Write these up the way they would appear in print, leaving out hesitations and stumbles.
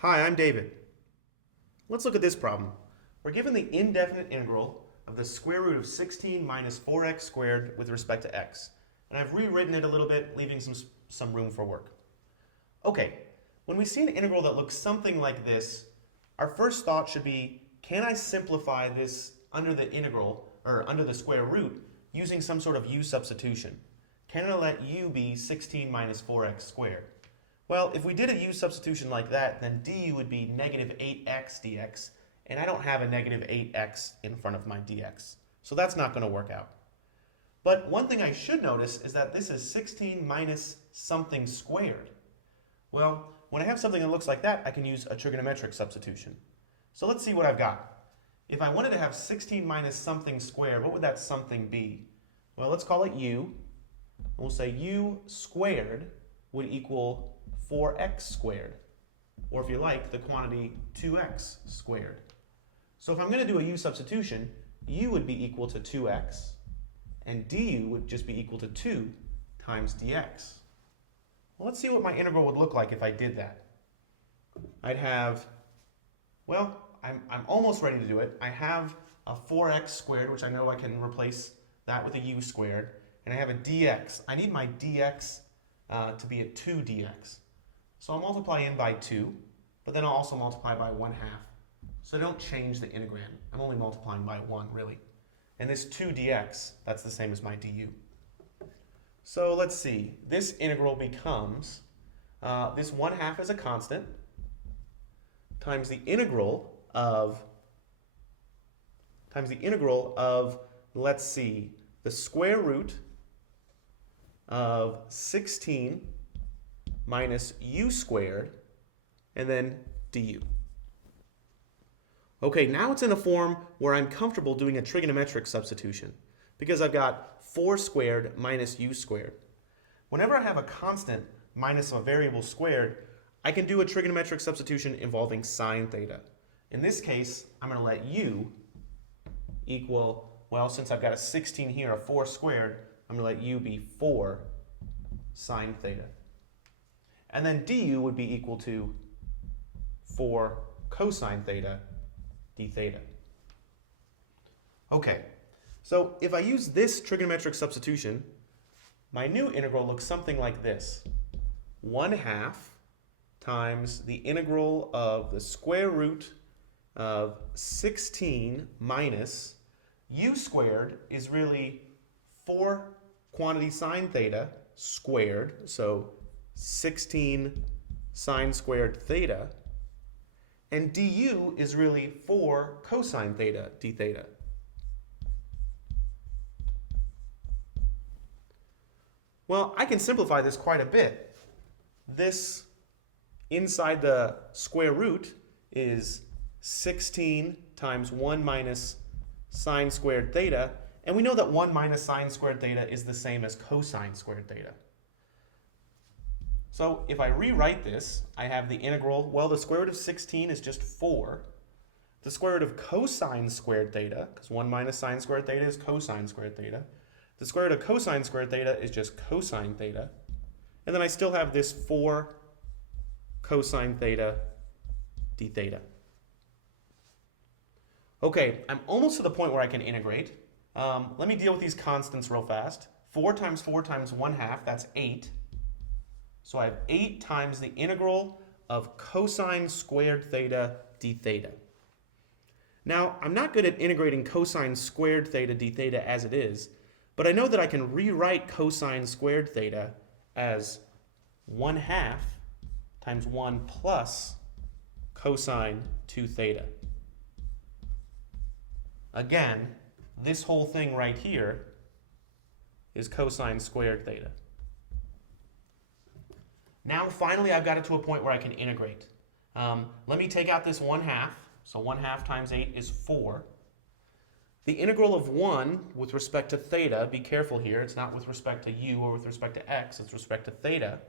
Hi, I'm David. Let's look at this problem. We're given the indefinite integral of the square root of 16 minus 4x squared with respect to x. And I've rewritten it a little bit, leaving some room for work. Okay, when we see an integral that looks something like this, our first thought should be, can I simplify this under the integral, or under the square root, using some sort of u substitution? Can I let u be 16 minus 4x squared? Well, if we did a u substitution like that, then du would be negative 8x dx, and I don't have a negative 8x in front of my dx. So that's not going to work out. But one thing I should notice is that this is 16 minus something squared. Well, when I have something that looks like that, I can use a trigonometric substitution. So let's see what I've got. If I wanted to have 16 minus something squared, what would that something be? Well, let's call it u. We'll say u squared would equal 4x squared, or if you like, the quantity 2x squared. So if I'm going to do a u substitution, u would be equal to 2x, and du would just be equal to 2 times dx. Well, let's see what my integral would look like if I did that. I'd have, well, I'm almost ready to do it. I have a 4x squared, which I know I can replace that with a u squared, and I have a dx. I need my dx to be a 2 dx. So I'll multiply in by 2, but then I'll also multiply by 1/2. So I don't change the integrand. I'm only multiplying by 1, really. And this 2 dx, that's the same as my du. So let's see. This integral becomes, this 1/2 is a constant, times the integral of, let's see, the square root of 16 minus u squared, and then du. Okay, now it's in a form where I'm comfortable doing a trigonometric substitution, because I've got 4 squared minus u squared. Whenever I have a constant minus a variable squared, I can do a trigonometric substitution involving sine theta. In this case, I'm going to let u equal, well, since I've got a 16 here, a 4 squared, I'm going to let u be 4 sine theta. And then du would be equal to 4 cosine theta d theta. Okay, so if I use this trigonometric substitution, my new integral looks something like this. 1/2 times the integral of the square root of 16 minus u squared is really 4 quantity sine theta squared, so 16 sine squared theta, and du is really 4 cosine theta d theta. Well, I can simplify this quite a bit. This inside the square root is 16 times 1 minus sine squared theta, and we know that 1 minus sine squared theta is the same as cosine squared theta. So if I rewrite this, I have the integral, well, the square root of 16 is just 4. The square root of cosine squared theta, because 1 minus sine squared theta is cosine squared theta. The square root of cosine squared theta is just cosine theta. And then I still have this 4 cosine theta d theta. Okay, I'm almost to the point where I can integrate. Let me deal with these constants real fast. 4 times 4 times 1/2, that's 8. So I have 8 times the integral of cosine squared theta d theta. Now, I'm not good at integrating cosine squared theta d theta as it is, but I know that I can rewrite cosine squared theta as 1/2 times 1 plus cosine 2 theta. Again, this whole thing right here is cosine squared theta. Now, finally, I've got it to a point where I can integrate. Let me take out this 1/2. So 1/2 times 8 is 4. The integral of 1 with respect to theta, be careful here, it's not with respect to u or with respect to x, it's with respect to theta.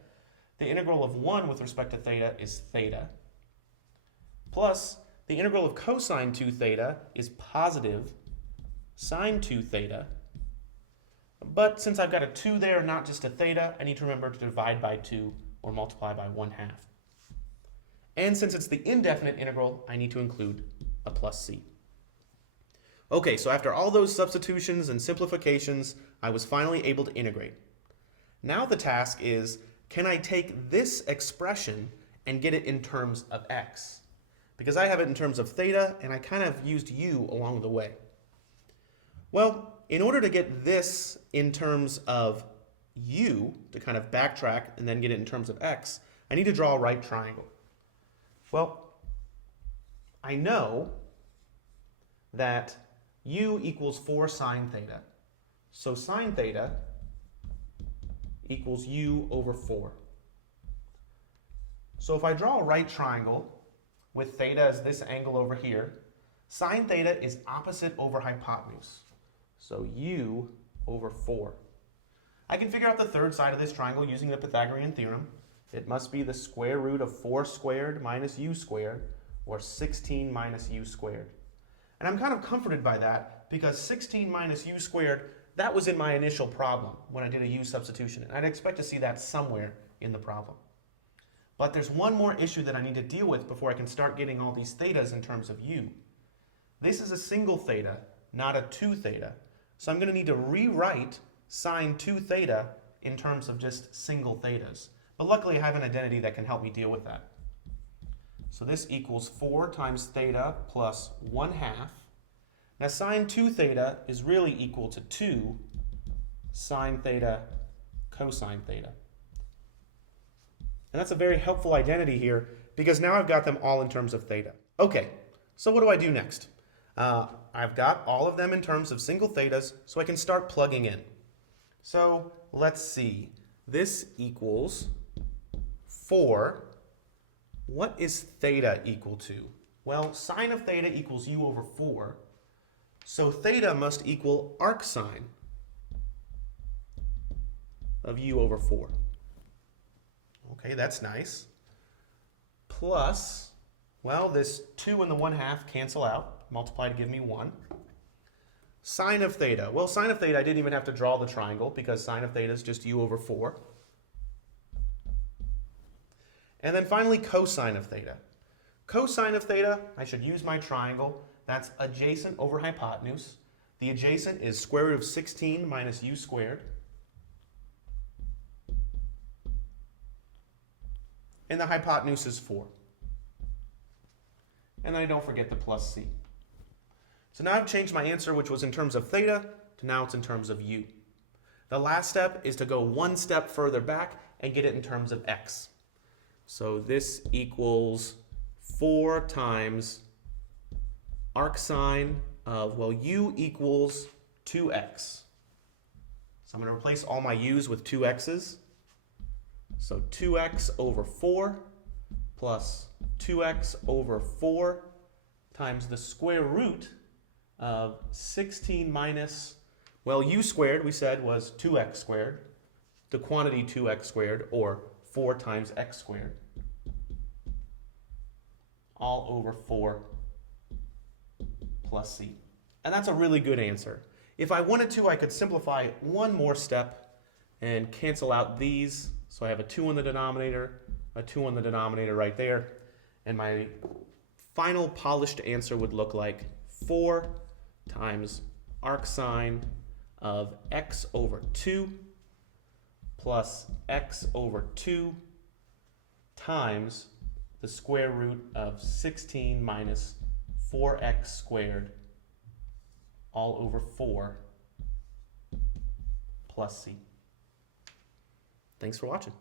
The integral of 1 with respect to theta is theta. Plus, the integral of cosine 2 theta is positive sine 2 theta. But since I've got a 2 there, not just a theta, I need to remember to divide by 2 or multiply by 1/2. And since it's the indefinite integral, I need to include a plus c. Okay, so after all those substitutions and simplifications, I was finally able to integrate. Now the task is, can I take this expression and get it in terms of x? Because I have it in terms of theta, and I kind of used u along the way. Well, in order to get this in terms of u, to kind of backtrack and then get it in terms of x, I need to draw a right triangle. Well, I know that u equals 4 sine theta. So sine theta equals u over 4. So if I draw a right triangle with theta as this angle over here, sine theta is opposite over hypotenuse. So u over 4. I can figure out the third side of this triangle using the Pythagorean theorem. It must be the square root of 4 squared minus u squared, or 16 minus u squared. And I'm kind of comforted by that because 16 minus u squared, that was in my initial problem when I did a u substitution. And I'd expect to see that somewhere in the problem. But there's one more issue that I need to deal with before I can start getting all these thetas in terms of u. This is a single theta, not a 2 theta. So I'm going to need to rewrite sine 2 theta in terms of just single thetas. But luckily I have an identity that can help me deal with that. So this equals 4 times theta plus 1/2. Now sine 2 theta is really equal to 2 sine theta cosine theta. And that's a very helpful identity here because now I've got them all in terms of theta. Okay, so what do I do next? I've got all of them in terms of single thetas, so I can start plugging in. So let's see. This equals 4. What is theta equal to? Well, sine of theta equals u over 4. So theta must equal arc sine of u over 4. Okay, that's nice. Plus, well, this 2 and the 1/2 cancel out. Multiply to give me 1. Sine of theta. Well, sine of theta, I didn't even have to draw the triangle because sine of theta is just u over 4. And then finally, cosine of theta. Cosine of theta, I should use my triangle. That's adjacent over hypotenuse. The adjacent is square root of 16 minus u squared. And the hypotenuse is 4. And then I don't forget the plus c. So now I've changed my answer, which was in terms of theta, to now it's in terms of u. The last step is to go one step further back and get it in terms of x. So this equals 4 times arc sine of, well, u equals 2x. So I'm going to replace all my u's with 2x's. So 2x over 4 plus 2x over 4 times the square root of 16 minus, well, u squared we said was 2x squared, the quantity 2x squared, or 4 times x squared, all over 4 plus c. And that's a really good answer. If I wanted to, I could simplify one more step and cancel out these. So I have a 2 in the denominator, a 2 in the denominator right there, and my final polished answer would look like 4 times arc sine of x over 2 plus x over 2 times the square root of 16 minus 4x squared all over 4 plus c. Thanks for watching.